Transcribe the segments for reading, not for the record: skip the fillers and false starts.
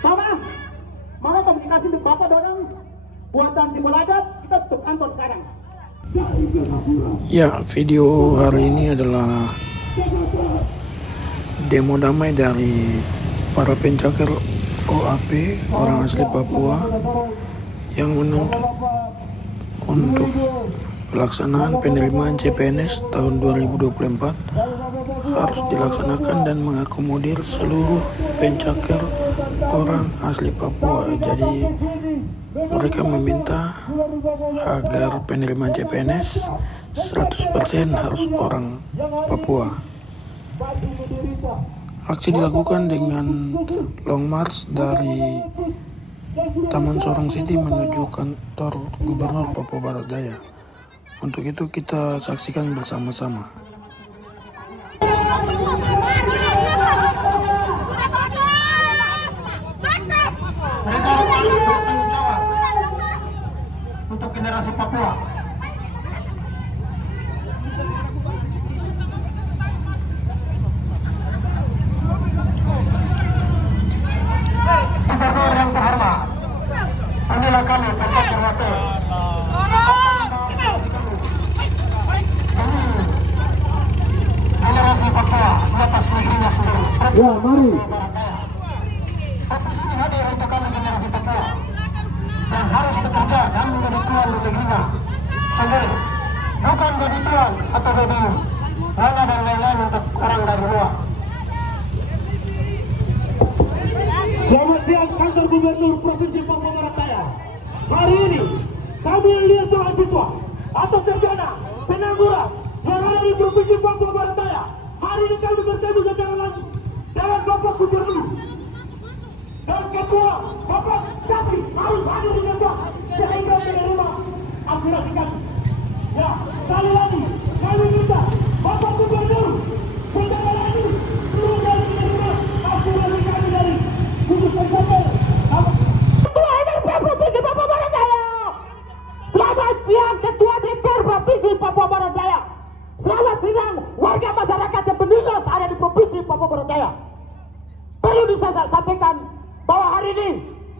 Sama, mana komunikasi dengan Bapak dorang buatan Simuladat, kita tutup kantor sekarang. Ya, video hari ini adalah demo damai dari para pencakar OAP, orang asli Papua, yang menuntut untuk pelaksanaan penerimaan CPNS tahun 2024 harus dilaksanakan dan mengakomodir seluruh pencakar orang asli Papua. Jadi mereka meminta agar penerimaan CPNS 100% harus orang Papua. Aksi dilakukan dengan long march dari Taman Sorong City menuju kantor Gubernur Papua Barat Daya. Untuk itu kita saksikan bersama-sama. Untuk generasi Papua. Gubernur yang terhormat, inilah kami pencakar wakil. Generasi Papua di atas negerinya sendiri. Ya, mari. Fokus ini hadir untuk kami generasi Papua yang harus bekerja dan menjadi tuan di negerinya sendiri, bukan jadi tuan atau jadi Rana dan lain-lain untuk orang dari luar. Selamat siang kantor Gubernur Provinsi Papua Barat Daya. Hari ini kami lihat mahasiswa atau sarjana pengangguran yang ada di Provinsi Papua Barat Daya. Hari ini kami bertemu dengan Bapak Gubernur dan Ketua Bapak Kami harus hadir di kantor sehingga menerima aspirasi kami. Ya, sekali lagi kami minta Bapak Gubernur segera lagi turun dari menerima aspirasi kami dari khusus pencakar Ketua MRP Provinsi Papua Barat Daya. Selamat siang Ketua DPR Provinsi Papua Barat Daya. Selamat siang warga masyarakat yang menindas ada di Provinsi Papua Barat Daya. Perlu disampaikan bahwa hari ini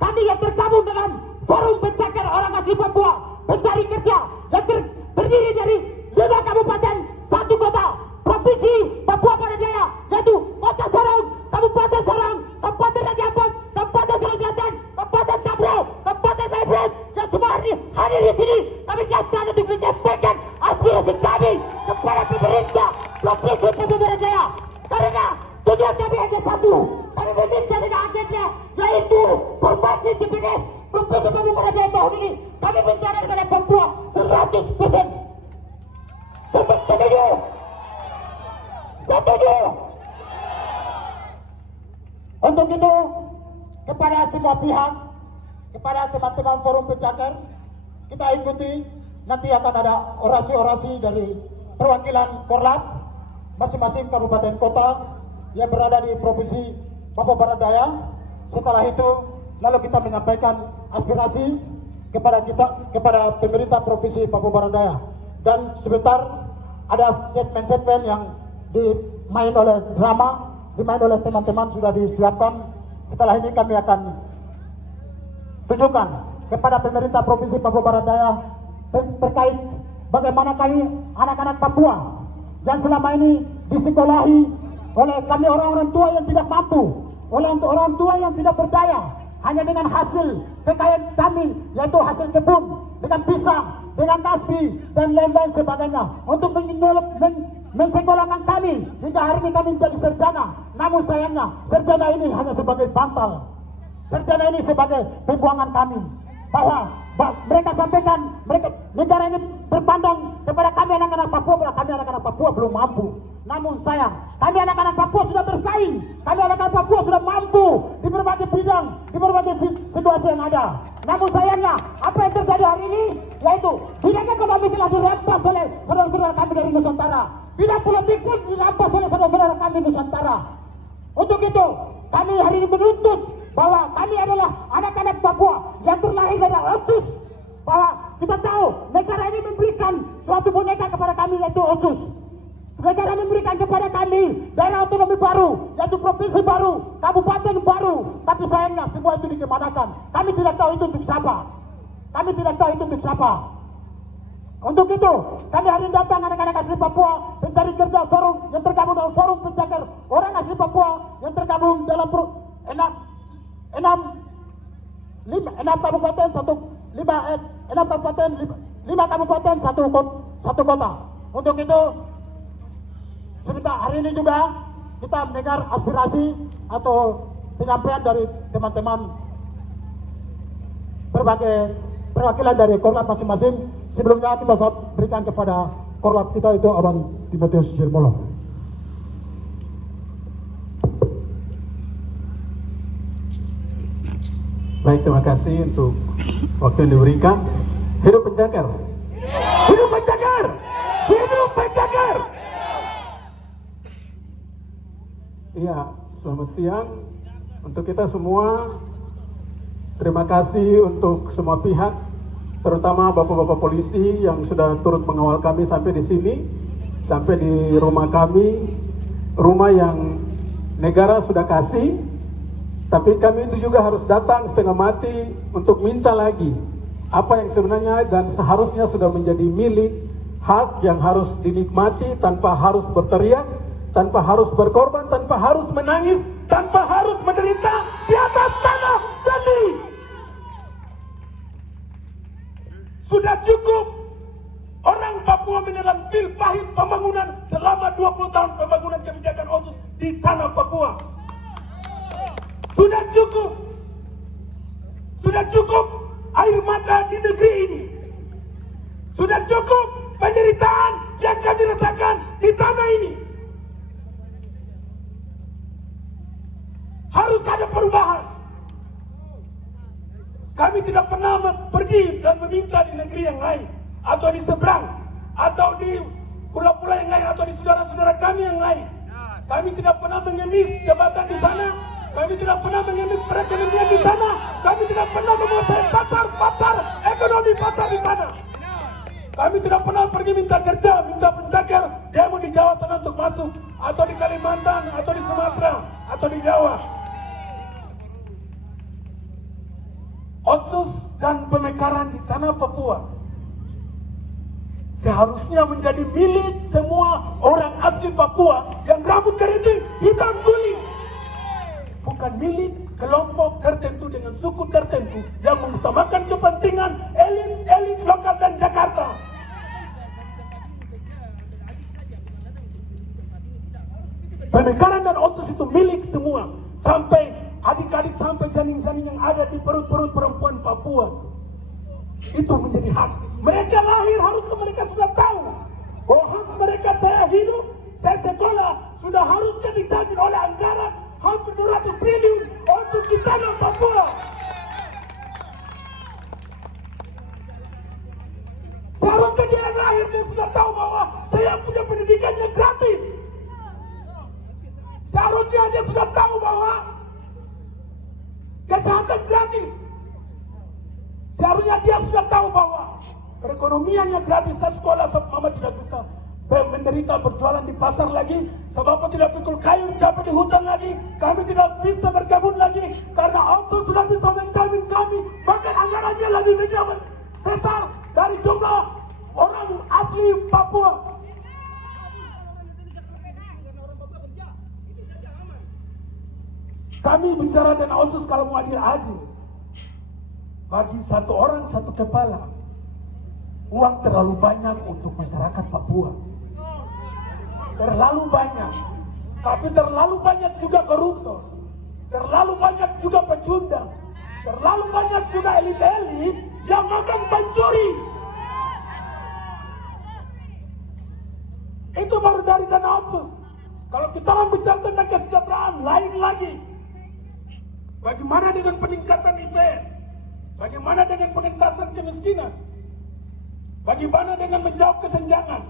kami yang tergabung dengan Forum Pencakar Orang Asli Papua Pencari Kerja yang terdiri dari 5 kabupaten, 1 kota Provinsi Papua Barat Daya, yaitu Kota Sorong, Kabupaten Sorong, Kabupaten Raja Ampat, Kabupaten Sorong Selatan, Kabupaten Kabro, Kabupaten Baybret, yang semua hadir di sini. Kami datang untuk menyampaikan aspirasi kami kepada pemerintah Provinsi Papua Barat Daya, karena tujuan kami hanya satu. Kami meminta dengan agennya, yaitu formasi CPNS Provinsi Papua Barat Daya tahun ini. Kami minta kepada Papua 100%. Setuju? Setuju? Untuk itu, kepada semua pihak, kepada teman-teman Forum Pencakar, kita ikuti. Nanti akan ada orasi-orasi dari perwakilan Korlap masing-masing kabupaten kota yang berada di Provinsi Papua Barat Daya. Setelah itu lalu kita menyampaikan aspirasi kepada pemerintah Provinsi Papua Barat Daya. Dan sebentar ada segmen-segmen yang dimain oleh teman-teman sudah disiapkan. Setelah ini kami akan tunjukkan kepada pemerintah Provinsi Papua Barat Daya terkait bagaimana kami anak-anak Papua yang selama ini disekolahi oleh kami orang-orang tua yang tidak mampu, oleh orang tua yang tidak berdaya, hanya dengan hasil kekayaan kami, yaitu hasil kebun, dengan pisang, dengan tasbih, dan lain-lain sebagainya, untuk mensekolahkan kami hingga hari ini kami menjadi sarjana. Namun sayangnya sarjana ini hanya sebagai bantal, sarjana ini sebagai pembuangan kami. Bahwa mereka sampaikan, negara ini berpandang kepada kami anak-anak Papua, bahwa kami anak-anak Papua belum mampu. Namun sayang, kami anak-anak Papua sudah bersaing, kami anak-anak Papua sudah mampu di berbagai bidang, di berbagai situasi yang ada. Namun sayangnya, apa yang terjadi hari ini, yaitu bidang ekonomi telah dirampas oleh saudara-saudara kami dari Nusantara, bidang politik pun dirampas oleh saudara-saudara kami Nusantara. Untuk itu, kami hari ini menuntut bahwa kami adalah anak-anak Papua yang terlahir dari Otsus, bahwa kita tahu negara ini memberikan suatu boneka kepada kami, yaitu Otsus. Negara memberikan kepada kami daerah otonomi baru, yaitu provinsi baru, kabupaten baru. Tapi sayangnya semua itu dikemanakan. Kami tidak tahu itu untuk siapa. Kami tidak tahu itu untuk siapa. Untuk itu, kami hari ini datang anak-anak asli Papua pencari kerja forum yang tergabung dalam forum pencakar orang asli Papua yang tergabung dalam 6 kabupaten 5 kabupaten satu kota. Untuk itu, sebentar hari ini juga kita mendengar aspirasi atau penyampaian dari teman-teman berbagai perwakilan dari korlap masing-masing. Sebelumnya kita berikan kepada korlap kita itu Abang Timotius Jirmolo. Baik, terima kasih untuk waktu yang diberikan. Hidup pencakar! Hidup pencakar! Hidup pencakar! Iya, selamat siang untuk kita semua. Terima kasih untuk semua pihak, terutama bapak-bapak polisi yang sudah turut mengawal kami sampai di sini, sampai di rumah kami, rumah yang negara sudah kasih, tapi kami itu juga harus datang setengah mati untuk minta lagi apa yang sebenarnya dan seharusnya sudah menjadi milik, hak yang harus dinikmati tanpa harus berteriak, tanpa harus berkorban, tanpa harus menangis, tanpa harus menderita di atas tanah sendiri. Sudah cukup orang Papua menelan pil pahit pembangunan selama 20 tahun pembangunan kebijakan OSUS di tanah Papua. Sudah cukup. Sudah cukup air mata di negeri ini. Sudah cukup penderitaan yang kami rasakan di tanah ini. Harus ada perubahan. Kami tidak pernah pergi dan meminta di negeri yang lain, atau di seberang, atau di pulau-pulau yang lain, atau di saudara-saudara kami yang lain. Kami tidak pernah mengemis jabatan di sana. Kami tidak pernah mengemis perekonomian di sana. Kami tidak pernah menguasai pasar ekonomi pasar di sana. Kami tidak pernah pergi minta kerja, minta pencakar demo di Jawa sana untuk masuk, atau di Kalimantan, atau di Sumatera, atau di Jawa. OSUS dan pemekaran di tanah Papua seharusnya menjadi milik semua orang asli Papua yang rambut keriting hitam kuning, bukan milik kelompok tertentu dengan suku tertentu yang mengutamakan kepentingan elit lokal dan Jakarta. Pemekaran dan OSUS itu milik semua, sampai adik-adik, sampai janin-janin yang ada di perut-perut perempuan Papua. Itu menjadi hak. Mereka lahir, harusnya mereka sudah tahu bahwa hak mereka, saya hidup, saya sekolah, sudah harusnya dijamin oleh anggaran hampir 200 triliun untuk di tanah Papua. Seharusnya dia lahir, dia sudah tahu bahwa saya punya pendidikan yang gratis. Seharusnya dia sudah tahu bahwa kesehatan gratis. Seharusnya dia sudah tahu bahwa perekonomiannya gratis. Saya sekolah, mama tidak bisa menderita berjualan di pasar lagi, sebab tidak pikul kayu capek di hutan lagi. Kami tidak bisa bergabung lagi karena OSUS sudah bisa menjamin kami, bahkan anggarannya lagi menjamin besar dari jumlah orang asli Papua. Kami bicara dengan OSUS kalau mau adil-adil. Bagi satu orang satu kepala, uang terlalu banyak untuk masyarakat Papua. Terlalu banyak. Tapi terlalu banyak juga koruptor. Terlalu banyak juga pecundang. Terlalu banyak juga elit-elit yang makan pencuri. Itu baru dari dana OSUS. Kalau kita bicara tentang kesejahteraan, lain lagi. Bagaimana dengan peningkatan IPS? Bagaimana dengan pengentasan kemiskinan? Bagaimana dengan menjawab kesenjangan?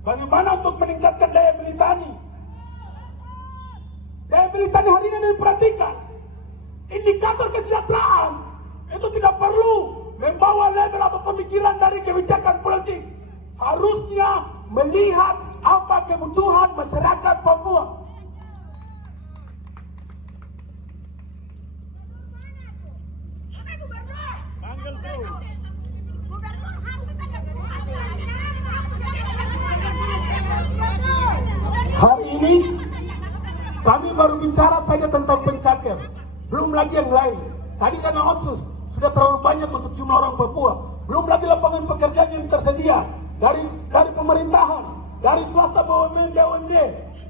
Bagaimana untuk meningkatkan daya beli tani? Daya beli tani hari ini diperhatikan. Indikator kesejahteraan itu tidak perlu membawa level atau pemikiran dari kebijakan politik. Harusnya melihat apa kebutuhan masyarakat Papua. Hari ini kami baru bicara saja tentang pencakar, belum lagi yang lain. Tadi karena otsus sudah terlalu banyak untuk jumlah orang Papua, belum lagi lapangan pekerjaan yang tersedia dari pemerintahan, dari swasta BUMN,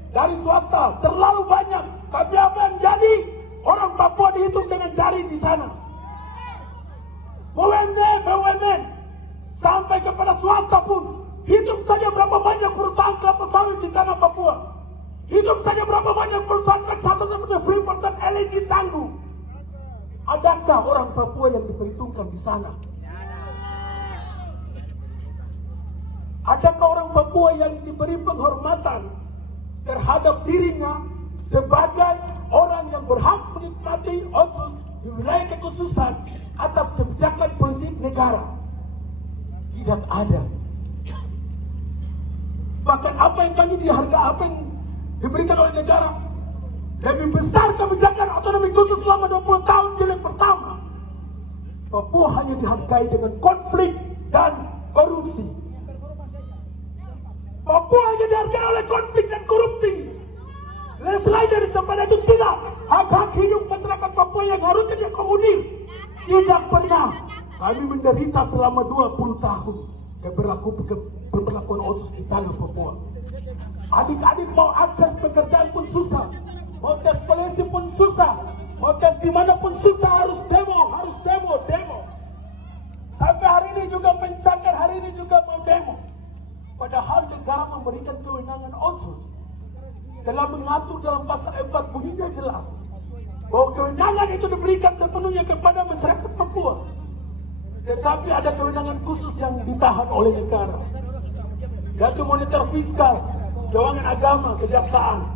dari swasta terlalu banyak. Tapi apa yang jadi? Orang Papua dihitung dengan jari di sana. BUMN sampai kepada swasta pun. Hitung saja berapa banyak perusahaan kelapa sawit di tanah Papua. Hitung saja berapa banyak perusahaan teksator seperti Freeport dan LNG tangguh. Adakah orang Papua yang diperhitungkan di sana? Adakah orang Papua yang diberi penghormatan terhadap dirinya sebagai orang yang berhak menikmati otsus di wilayah kekhususan atas kebijakan politik negara? Tidak ada. Bahkan apa yang kami dihargai, apa yang diberikan oleh negara lebih besar kebijakan otonomi khusus selama 20 tahun jilid pertama. Papua hanya dihargai dengan konflik dan korupsi. Papua hanya dihargai oleh konflik dan korupsi. Selain dari tempat itu tidak. Hak-hak hidup masyarakat Papua yang harusnya diakomodir tidak pernah. Kami menderita selama 20 tahun pemberlakuan otsus di tanah Papua. Adik-adik mau akses pekerjaan pun susah, mau tes polisi pun susah, mau tes dimana pun susah, harus demo. Sampai hari ini juga pencakar, hari ini juga mau demo. Padahal negara memberikan kewenangan otsus. Telah mengatur dalam pasal 4 bunyinya jelas bahwa kewenangan itu diberikan sepenuhnya kepada masyarakat Papua. Tetapi ada kewenangan khusus yang ditahan oleh negara, yaitu moneter fiskal, keuangan agama, kejaksaan.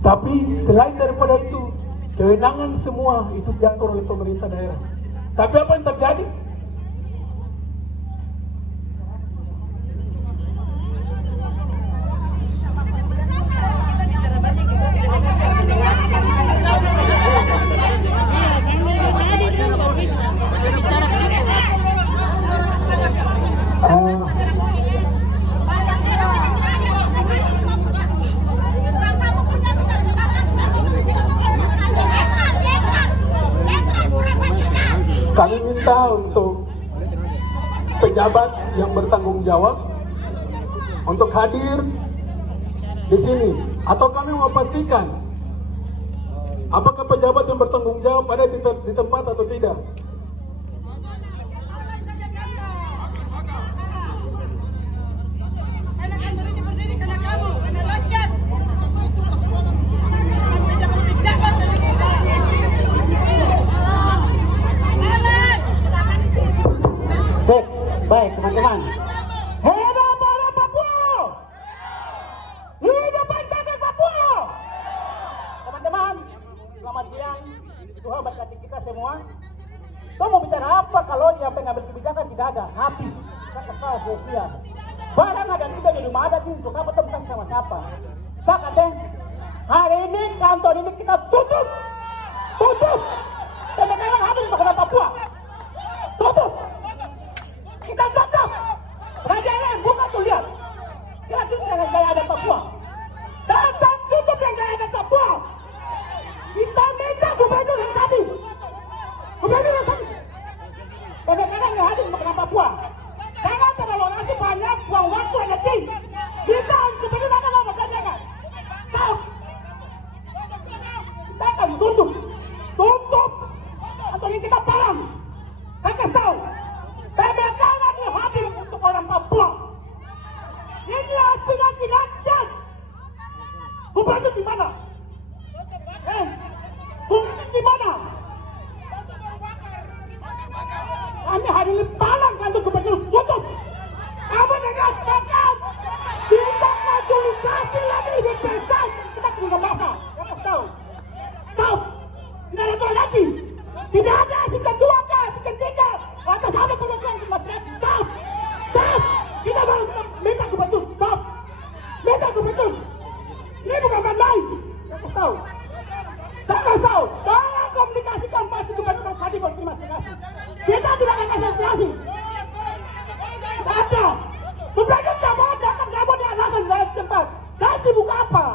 Tapi selain daripada itu, kewenangan semua itu diatur oleh pemerintah daerah. Tapi apa yang terjadi? Kami minta untuk pejabat yang bertanggung jawab untuk hadir di sini, atau kami mau pastikan apakah pejabat yang bertanggung jawab ada di tempat atau tidak. Baik teman-teman, hidup orang Papua, hidup pencakar Papua. Teman-teman, selamat siang. Tuhan berkati kita semua. Kau mau bicara apa kalau yang pengambil kebijakan tidak ada? Habis, kita kesal sia-sia. Barang ada tidak di rumah ada untuk apa bukan sama siapa. Maka hari ini kantor ini kita tutup. Dan sekarang habis untuk Papua. Tutup. Kita tutup. Raja lain buka tuh lihat. Kita tutup yang gaya ada Papua. Datang tutup yang gaya ada Papua. Kita minta gubernur yang tadi. Kadang-kadang yang hadir mengenai Papua. Jangan terlalu nasi banyak, buang waktu yang letih. Kita gubernur akan mau bekerjakan. Stop. Kita akan tutup. Atau ini kita palang. Kakak tahu. Kebenaran yang hadir untuk orang Papua. Ini aspirasi rakyat. Gubernur di mana? Gubernur di mana? Kami hari ini palang kantor gubernur tutup. Kamu dengan sepakat. Kita konsolidasi lagi di desa. Kita punya masa. Kakak tahu. Tidak ada lagi. Tidak ada si kedua kah, si ketiga. Atau sama kebetulan di masyarakat. Stop. Kita baru minta gubernur. Stop. Minta gubernur. Ini bukan main. Kakak tahu. Tolong komunikasikan pasti bukan untuk tadi berterima kasih. Kita tidak akan kasih. Ada. Bukannya kamu datang kamu dialasan dalam tempat. Saya sibuk apa?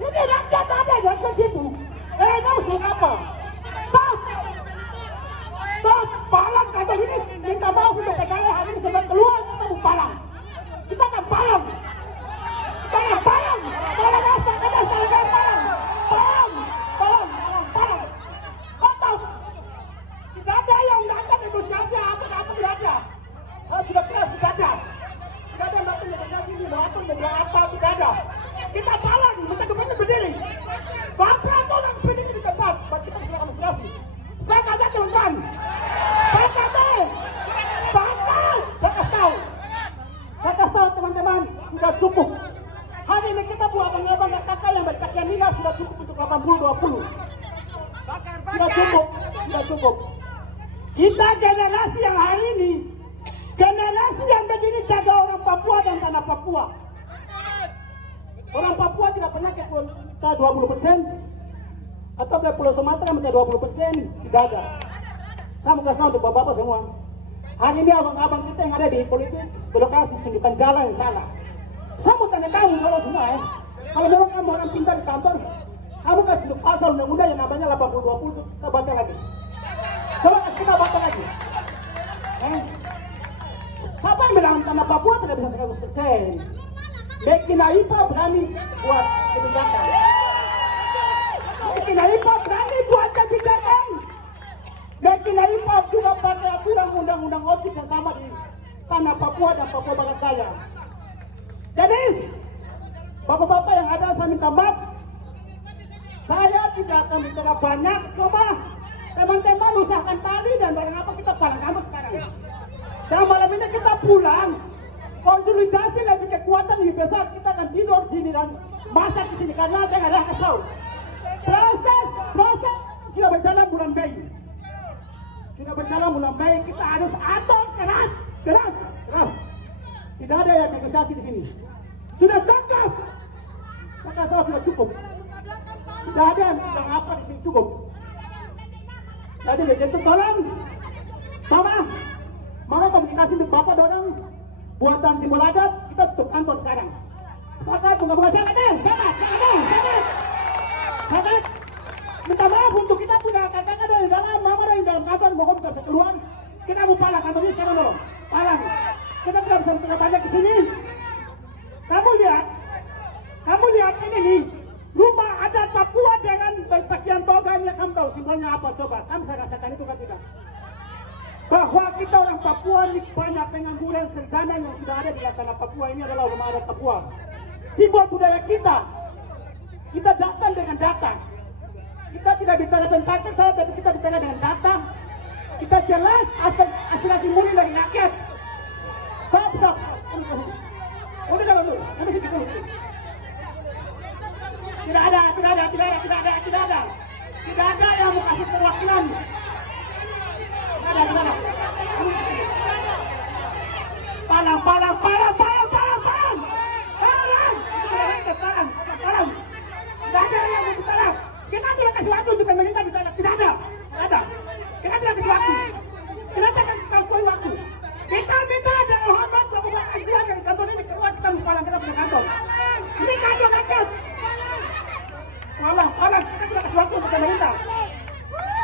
Ini rakyat ada yang sibuk. Kamu sibuk apa? Stop. Palang kata ini minta maaf untuk PKL hari ini sebab keluar kita mau palang. Kita akan palang. Palang apa? Ada salah palang. Atau tidak ada yang datang negosiasi apa tidak ada. Sudah keras tidak ada. Tidak ada yang datang negosiasi ini mau atur media apa tidak ada. Kita palang, kita kembali berdiri. Bapak tolong berdiri di tempat. Kita bisa demonstrasi. Saya kata teman-teman. Saya kasih teman-teman sudah cukup. Hari ini kita buat abang-abang kakak yang berpakaian dinas sudah cukup untuk 80-20. Sudah cukup. Kita generasi yang hari ini, generasi yang begini jaga orang Papua dan tanah Papua. Orang Papua tidak pernah ke 20%, atau ke Pulau Sumatera minta 20%, tidak ada. Saya mau kasih untuk bapak-bapak semua. Hari ini abang-abang kita yang ada di politik berlokasi tunjukkan jalan yang salah. Saya mau tanya kamu kalau semua kalau memang kamu orang pintar di kantor, kamu kasih pasal undang-undang yang namanya 80-20 itu kita baca lagi. Coba kita baca lagi. Siapa yang bilang tanah Papua tidak bisa 100%? Mekin Aipa berani buat kebijakan. Mekin Aipa berani buat kebijakan. Mekin Aipa juga pakai aturan undang-undang OTIS yang sama di tanah Papua dan Papua Barat Daya. Jadi, bapak-bapak yang ada saya minta maaf. Saya tidak akan bicara banyak. Coba teman-teman usahakan tali dan barang apa kita palang kamu sekarang. Dan malam ini kita pulang. Konsolidasi lebih kekuatan lebih besar. Kita akan tidur sini dan masak di sini karena saya nggak ada kesal. Proses sudah berjalan bulan Mei. Kita harus atur keras. Tidak ada yang negosiasi di sini. Sudah cakap. Maka saya sudah cukup. Tidak ada yang bilang apa di sini cukup. Jadi begitu tolong. Maka komunikasi dengan bapak dorong buatan simbol adat kita tutup kantor sekarang. Maka bunga-bunga jangan. Minta maaf untuk kita punya katakan dari dalam mama dari dalam kantor mohon bisa keluar. Kita mau palang kantor ini sekarang loh. Palang. Kita tidak bisa bertanya banyak di sini. Kamu lihat ini nih. Rumah adat Papua dengan bagian toganya kamu tahu simbolnya apa coba? Kamu saya rasakan itu kan tidak? Bahwa kita orang Papua ini banyak pengangguran sarjana yang sudah ada di tanah Papua ini adalah rumah adat Papua. Simbol budaya kita. Kita datang dengan data. Kita tidak bicara tentang data, tapi kita bicara dengan data. Kita jelas aspirasi murni dari rakyat. Stop. Udah kalau dulu. Tidak ada yang mau kasih perwakilan. Tidak ada. Palang. Tidak ada yang mau bicara. Kita tidak kasih waktu untuk pemerintah bicara. Tidak ada. Kita tidak kasih waktu. Kita tidak kasih waktu. Kita minta ada Muhammad melakukan ajian dari kantor ini keluar kita palang kita punya kantor. Ini kantor rakyat. Palang. Kita tidak kasih waktu untuk pemerintah.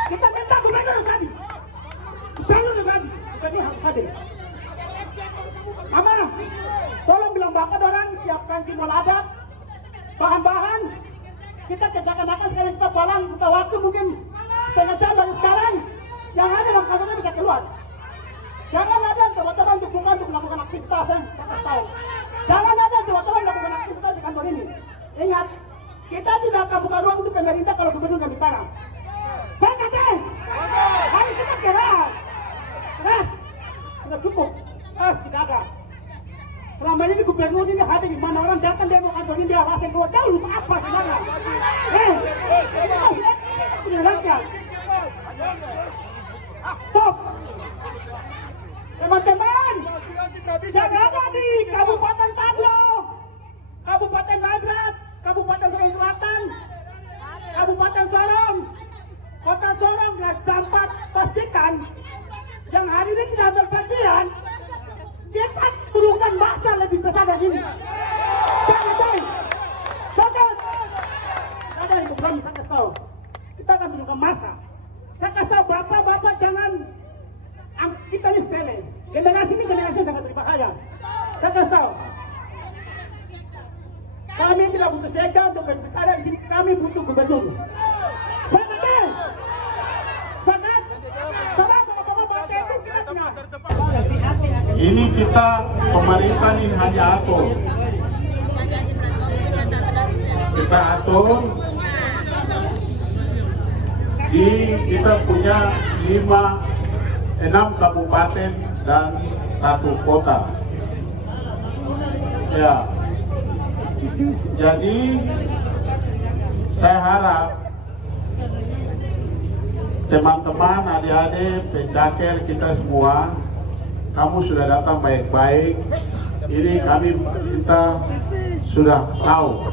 Kita minta gubernur tadi. Bukan dia harus hadir. Mama, tolong bilang bapak orang siapkan simbol adat, bahan-bahan. Kita kerjakan akan sekali kita palang, kita waktu mungkin setengah jam dari sekarang. Yang ada dalam kantornya bisa keluar. Jangan ada teman-teman untuk melakukan aktivitas yang saya tahu. Jangan ada teman-teman melakukan aktivitas di kantor ini. Ingat, kita tidak akan buka ruang untuk pemerintah kalau gubernur nggak bicara. Saya katakan, hari kita keras. Sudah cukup. Tidak ada. Selama ini gubernur ini hadir di mana orang datang dia mau kantor ini dia alasan keluar jauh lupa apa sebenarnya. Jelaskan. Stop. Teman-teman, saya ada di Kabupaten Tabloh, Kabupaten Nagrat, Kabupaten Sorong Selatan, Kabupaten Sorong, Kota Sorong dan Campat pastikan yang hari ini tidak berbagian, kita turunkan massa lebih besar dari ini. Ada yang bukan saya kasih tahu. Kita akan turunkan massa. Saya kasih tahu bapak-bapak jangan kita ini sepele. Generasi ini generasi sangat berbahaya. Saya kasih tahu. Kami tidak butuh sekda untuk berbicara di sini. Kami butuh gubernur. Ini kita pemerintah ini hanya atur. Kita atur kita punya 6 kabupaten dan 1 kota. Ya. Jadi saya harap teman-teman, adik-adik, pencakel kita semua, kamu sudah datang baik-baik. Ini kita sudah tahu,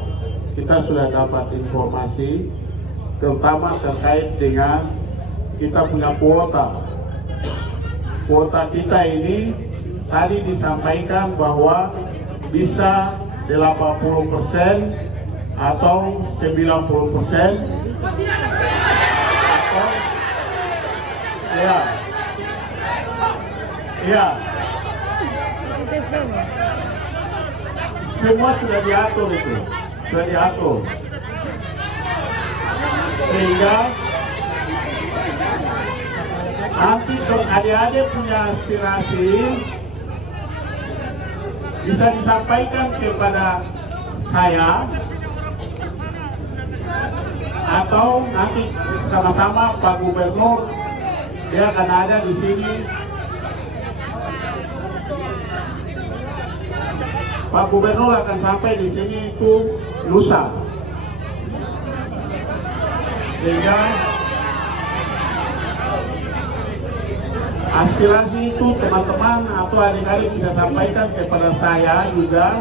kita sudah dapat informasi, terutama terkait dengan kita punya kuota. Kuota kita ini tadi disampaikan bahwa bisa 80% atau 90% atau ya semua sudah diatur itu, sudah diatur sehingga nanti adik-adik punya aspirasi bisa disampaikan kepada saya atau nanti sama-sama Pak Gubernur, dia akan ada di sini. Pak Gubernur akan sampai di sini itu lusa, sehingga aspirasi itu teman-teman atau adik-adik bisa sampaikan kepada saya juga,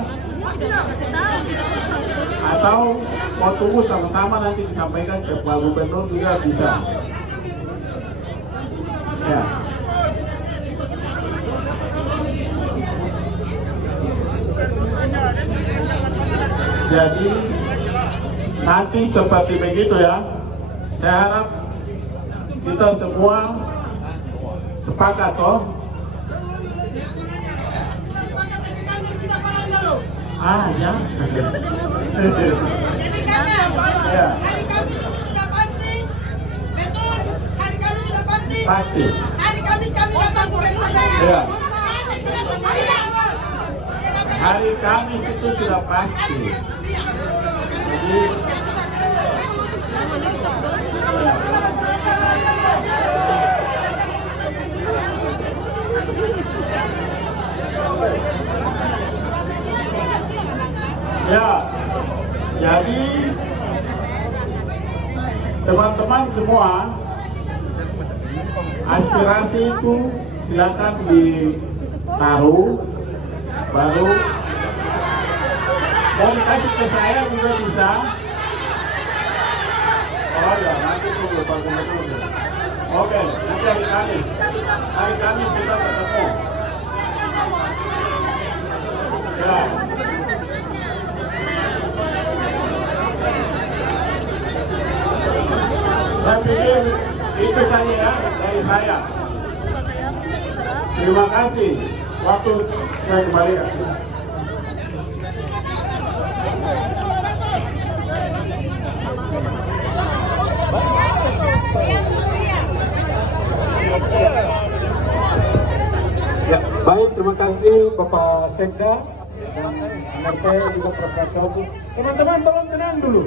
atau mau tunggu sama-sama nanti disampaikan ke Pak Gubernur juga bisa. Ya. Jadi nanti seperti begitu ya. Saya harap kita semua sepakat toh. Ya. Ya. Hari Kamis sudah pasti, betul. Hari Kamis sudah pasti. Pasti. Hari Kamis kami datang gubernur. Ya. Hari Kamis itu sudah pasti. Jadi, ya, jadi teman-teman semua, aspirasi itu silakan ditaruh, baru mau dikasih ke saya juga bisa. Oh ya, nanti tunggu Pak Gubernur. Oke, nanti hari Kamis kita ketemu. Ya. Saya pikir itu saja ya dari saya. Terima kasih. Waktu saya kembalikan. Ya, baik, terima kasih Bapak Sekda dan MRT juga Profesor. Teman-teman tolong tenang dulu.